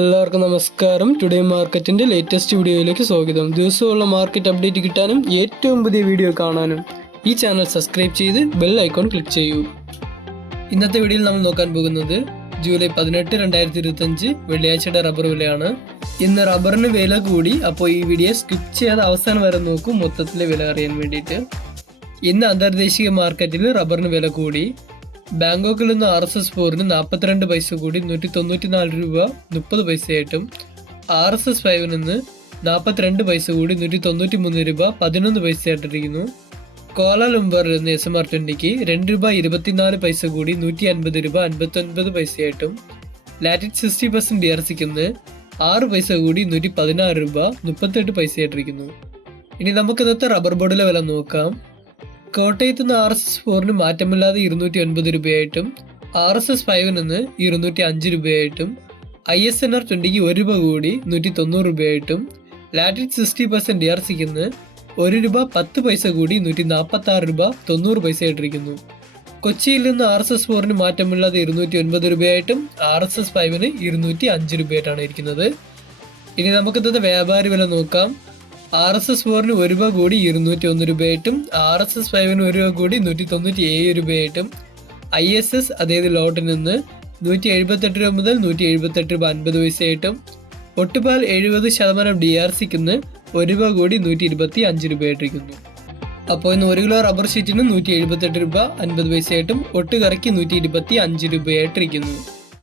എല്ലാവർക്കും നമസ്കാരം. ടുഡേ മാർക്കറ്റിൻ്റെ ലേറ്റസ്റ്റ് വീഡിയോയിലേക്ക് സ്വാഗതം. ദിവസമുള്ള മാർക്കറ്റ് അപ്ഡേറ്റ് കിട്ടാനും ഏറ്റവും പുതിയ വീഡിയോ കാണാനും ഈ ചാനൽ സബ്സ്ക്രൈബ് ചെയ്ത് ബെൽ ഐക്കോൺ ക്ലിക്ക് ചെയ്യൂ. ഇന്നത്തെ വീഡിയോയിൽ നമ്മൾ നോക്കാൻ പോകുന്നത് ജൂലൈ 18, 2025 വെള്ളിയാഴ്ചയുടെ റബ്ബർ വിലയാണ്. ഇന്ന് റബ്ബറിന് വില കൂടി, അപ്പോൾ ഈ വീഡിയോ സ്കിപ്പ് ചെയ്യാതെ അവസാനം വരെ നോക്കൂ മൊത്തത്തിലെ വില അറിയാൻ വേണ്ടിയിട്ട്. ഇന്ന് അന്തർദേശീയ മാർക്കറ്റിൽ റബ്ബറിന് വില കൂടി. ബാങ്കോക്കിൽ നിന്ന് RSS 4-ന് 42 പൈസ കൂടി 194 രൂപ 30 പൈസയായിട്ടും RSS 5-ൽ നിന്ന് 42 പൈസ കൂടി 193 രൂപ 11 പൈസയായിട്ടിരിക്കുന്നു. കോലാലംബറിൽ നിന്ന് SMR 20-ക്ക് 2 രൂപ 24 പൈസ കൂടി 150 രൂപ 59 പൈസയായിട്ടും ലാറ്റിറ്റ് 60% DRCക്ക് 6 പൈസ കൂടി 116 രൂപ 38 പൈസയായിട്ടിരിക്കുന്നു. ഇനി നമുക്ക് ഇന്നത്തെ റബ്ബർ ബോർഡിലെ വില നോക്കാം. കോട്ടയത്ത് നിന്ന് RSS 4-ന് മാറ്റമില്ലാതെ 209 രൂപയായിട്ടും RSS 5-ൽ നിന്ന് 205 രൂപയായിട്ടും ISNR 20-ക്ക് 1 രൂപ കൂടി 190 രൂപയായിട്ടും ലാറ്റിറ്റ് 60% DRCക്ക് 1 രൂപ 10 പൈസ കൂടി 146 രൂപ 90 പൈസയായിട്ടിരിക്കുന്നു. കൊച്ചിയിൽ നിന്ന് RSS 4-ന് മാറ്റമില്ലാതെ 209 രൂപയായിട്ടും RSS 5-ന് 205 രൂപയായിട്ടാണ് ഇരിക്കുന്നത്. ഇനി നമുക്കിന്നത്തെ വ്യാപാരി വില നോക്കാം. RSS 4-ന് 1 രൂപ കൂടി 201 രൂപയായിട്ടും RSS 5-ന് 1 രൂപ കൂടി 197 രൂപയായിട്ടും ISS അതായത് ലോട്ടിൽ നിന്ന് 178 രൂപ മുതൽ 178 രൂപ 50 പൈസയായിട്ടും ഒട്ടുപാൽ 70% DRCക്ക് 1 രൂപ കൂടി 125 രൂപയായിട്ടിരിക്കുന്നു. അപ്പോൾ ഇന്ന് 1 കിലോ റബ്ബർ ഷീറ്റിന് 178 രൂപ 50 പൈസയായിട്ടും ഒട്ടുകറിക്ക് 125 രൂപയായിട്ടിരിക്കുന്നു.